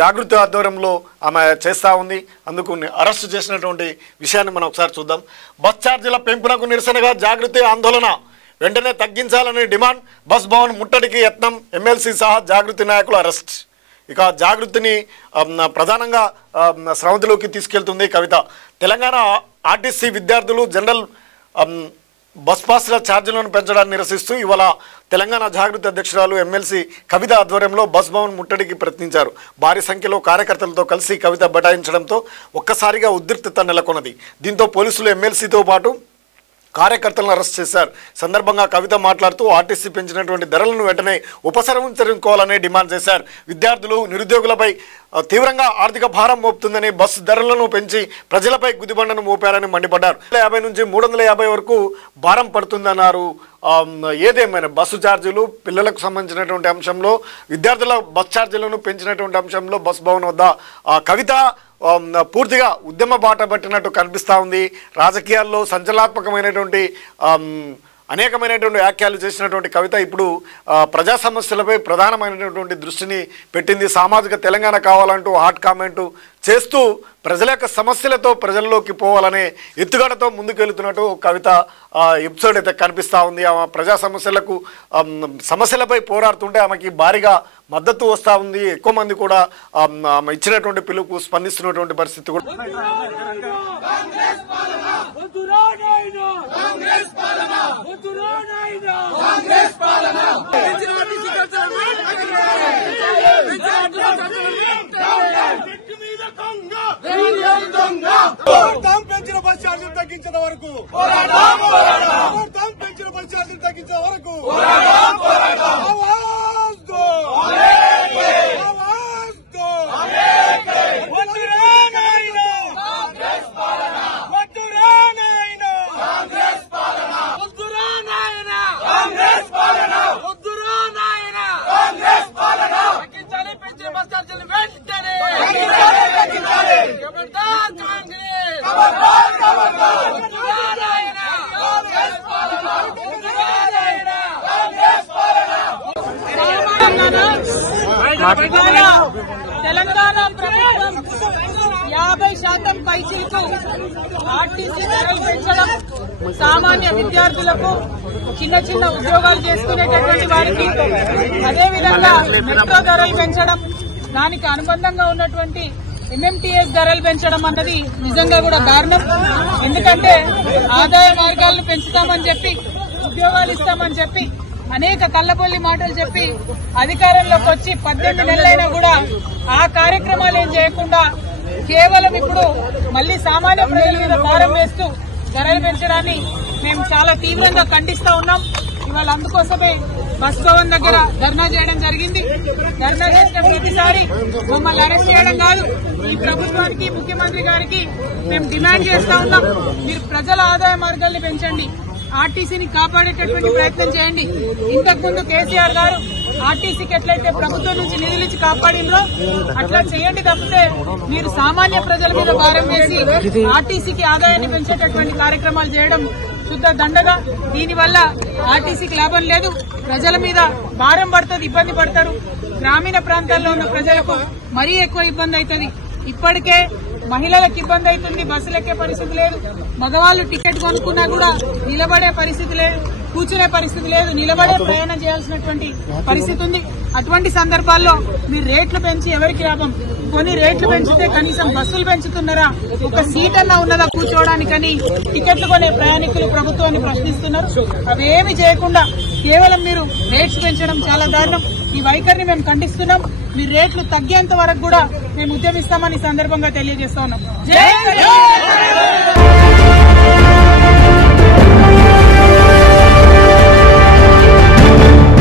జాగృతి ఆధ్వర్యంలో ఆమె చేస్తూ ఉంది. అందుకు అరెస్టు చేసినటువంటి విషయాన్ని మనం ఒకసారి చూద్దాం. బస్ ఛార్జీల పెంపునకు నిరసనగా జాగృతి ఆందోళన వెంటనే తగ్గించాలని డిమాండ్. బస్ భవన్ ముట్టడికి యత్నం, ఎమ్మెల్సీ సహా జాగృతి నాయకులు అరెస్ట్. ఇక జాగృతిని ప్రధానంగా స్రవంతిలోకి తీసుకెళ్తుంది కవిత. తెలంగాణ ఆర్టీసీ విద్యార్థులు జనరల్ బస్ పాస్ల ఛార్జీలను పెంచడాన్ని నిరసిస్తూ ఇవాళ తెలంగాణ జాగృతి అధ్యక్షురాలు ఎమ్మెల్సీ కవిత ఆధ్వర్యంలో బస్ భవన్ ముట్టడికి ప్రయత్నించారు. భారీ సంఖ్యలో కార్యకర్తలతో కలిసి కవిత బటాయించడంతో ఒక్కసారిగా ఉద్రిక్తత నెలకొన్నది. దీంతో పోలీసులు ఎమ్మెల్సీతో పాటు కార్యకర్తలను అరెస్ట్ చేశారు. సందర్భంగా కవిత మాట్లాడుతూ ఆర్టీసీ పెంచినటువంటి ధరలను వెంటనే ఉపసంహరించుకోవాలని డిమాండ్ చేశారు. విద్యార్థులు నిరుద్యోగులపై తీవ్రంగా ఆర్థిక భారం మోపుతుందని బస్సు ధరలను పెంచి ప్రజలపై గుదిబండను మోపారని మండిపడ్డారు. 250 నుంచి 350 వరకు భారం పడుతుందన్నారు. ఏదేమైనా బస్సు ఛార్జీలు, పిల్లలకు సంబంధించినటువంటి అంశంలో, విద్యార్థుల బస్ ఛార్జీలను పెంచినటువంటి అంశంలో బస్ భవన్ వద్ద కవిత పూర్తిగా ఉద్యమ బాట పట్టినట్టు కనిపిస్తూ ఉంది. రాజకీయాల్లో సంచలనాత్మకమైనటువంటి అనేకమైనటువంటి వ్యాఖ్యలు చేసినటువంటి కవిత ఇప్పుడు ప్రజా సమస్యలపై ప్రధానమైనటువంటి దృష్టిని పెట్టింది. సామాజిక తెలంగాణ కావాలంటూ హాట్ కామెంటు చేస్తూ ప్రజల యొక్క సమస్యలతో ప్రజల్లోకి పోవాలనే ఎత్తుగడతో ముందుకెళ్తున్నట్టు కవిత ఎపిసోడ్ అయితే కనిపిస్తూ ఉంది. ఆమె ప్రజా సమస్యలపై పోరాడుతుంటే ఆమెకి భారీగా మద్దతు వస్తూ ఉంది. ఎక్కువ మంది కూడా ఆమె ఇచ్చినటువంటి పిలుపుకు స్పందిస్తున్నటువంటి పరిస్థితి కూడా పెంచిన బస్ ఛార్జీలు తగ్గించిన వరకు పెంచిన బస్ ఛార్జీలు తగ్గించిన వరకు తెలంగాణ ప్రభుత్వం 50% పైసలకు ఆర్టీసీ ధరలు పెంచడం, సామాన్య విద్యార్థులకు, చిన్న చిన్న ఉద్యోగాలు చేసుకునేటటువంటి వారికి, అదేవిధంగా మెట్రో ధరలు పెంచడం, దానికి అనుబంధంగా ఉన్నటువంటి ఎంఎంటీఎస్ ధరలు పెంచడం అన్నది నిజంగా కూడా దారుణం. ఎందుకంటే ఆదాయ మార్గాలను పెంచుతామని చెప్పి, ఉద్యోగాలు ఇస్తామని చెప్పి, అనేక కళ్ళబొల్లి మాటలు చెప్పి అధికారంలోకి వచ్చి 18 నెలలైనా కూడా ఆ కార్యక్రమాలు ఏం చేయకుండా కేవలం ఇప్పుడు మళ్లీ సామాన్య ప్రజల మీద భారం వేస్తూ ధరలు పెంచడాన్ని మేము చాలా తీవ్రంగా ఖండిస్తా ఉన్నాం. ఇవాళ అందుకోసమే బస్ భవన్ దగ్గర ధర్నా చేయడం జరిగింది. ధర్నా చేసిన ప్రతిసారి మమ్మల్ని అరెస్ట్ చేయడం కాదు, ఈ ప్రభుత్వానికి, ముఖ్యమంత్రి గారికి మేము డిమాండ్ చేస్తా ఉన్నాం, మీరు ప్రజల ఆదాయ మార్గాల్ని పెంచండి, ఆర్టీసీని కాపాడేటటువంటి ప్రయత్నం చేయండి. ఇంతకుముందు కేసీఆర్ గారు ఆర్టీసీకి ఎట్లయితే ప్రభుత్వం నుంచి నిధులు ఇచ్చి కాపాడిందో అట్లా చేయండి. తప్పితే మీరు సామాన్య ప్రజల మీద భారం వేసి ఆర్టీసీకి ఆదాయాన్ని పెంచేటటువంటి కార్యక్రమాలు చేయడం శుద్ధ దండగా. దీనివల్ల ఆర్టీసీకి లాభం లేదు, ప్రజల మీద భారం పడుతుంది, ఇబ్బంది పడతారు. గ్రామీణ ప్రాంతాల్లో ఉన్న ప్రజలకు మరీ ఎక్కువ ఇబ్బంది అవుతుంది. ఇప్పటికే మహిళలకు ఇబ్బంది అవుతుంది, బస్సులు ఎక్కే పరిస్థితి లేదు, మగవాళ్లు టికెట్ కొనుక్కున్నా కూడా నిలబడే పరిస్థితి లేదు, కూర్చునే పరిస్థితి లేదు, నిలబడే ప్రయాణం చేయాల్సినటువంటి పరిస్థితి ఉంది. అటువంటి సందర్భాల్లో మీరు రేట్లు పెంచి ఎవరికి లాభం? కొన్ని రేట్లు పెంచితే కనీసం బస్సులు పెంచుతున్నారా? ఒక సీట్ అన్నా ఉన్నదా కూర్చోవడానికని టికెట్లు కొనే ప్రయాణికులు ప్రభుత్వాన్ని ప్రశ్నిస్తున్నారు. అవేమి చేయకుండా కేవలం మీరు రేట్స్ పెంచడం చాలా దారుణం. ఈ వైఖరిని మేము ఖండిస్తున్నాం. మీ రేట్లు తగ్గేంత వరకు కూడా మేము ఉద్యమిస్తామని సందర్భంగా తెలియజేస్తా ఉన్నాం.